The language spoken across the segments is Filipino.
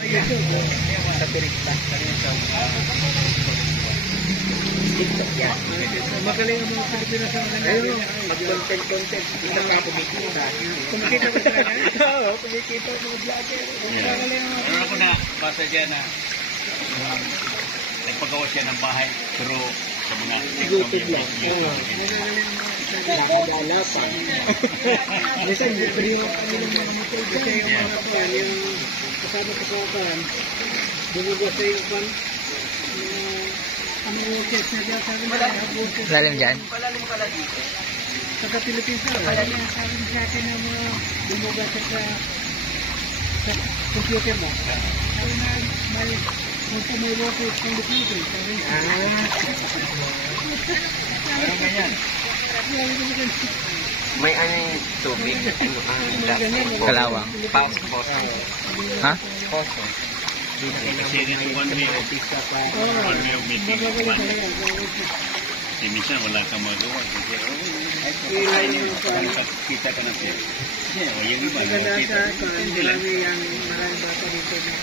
Sa Pirita. TikTok yan. Magaling ang mga Pilipinas sa mga Ayun, mag-content. Hindi na kumikita. kumikita ko talaga. Oo, kumikita ang mga vlogger. Pero ako na, basa dyan na nagpagawa siya ng bahay, pero sa mga YouTube lang. Oo. Nakakadala pa. Minsan, pero yung mga motor, kasi yung mga kapan, yung kasama ko sa kapan, bumuga sa yung pan, ang mga workers na dyan, sabi na, Lalim dyan? Palalim pala dito. sa Pilipinas na, kaya niya sabi sa akin ng mga bumuga sa computer mo. Sabi na, may workers from the Philippines. Sabi na, Ano ganyan? May ano yung tubig. Kalawang. Passport. Ha? Poso. Kasi rin 1 way of meeting. Kasi minsan wala kang magawa. Kasi, kita ka na siya. O yung iba, maganda kita. sa marami bata dito na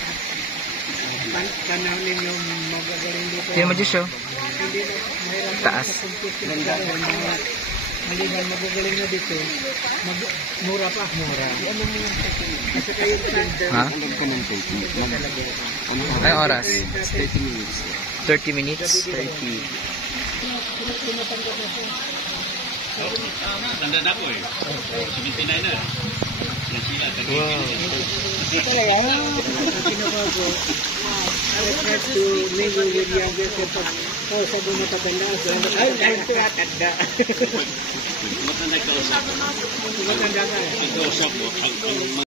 panahon ninyo magagaling dito. Sino mo Diyos oh? Hindi na mahirap Taas. maliban magagaling na dito, mura pa. Mura. Kasi kayo Ha? Ano Ay oras? 30 minutes. 30 minutes? 30. Tanda na ko eh. 79 na. Yan sila. kinuha ko, I have to mingle with younger people. Oh, sabi mo tatanda. Ay, ito tatanda. Matanda ka usap. Matanda ka. Ang kausap mo, ang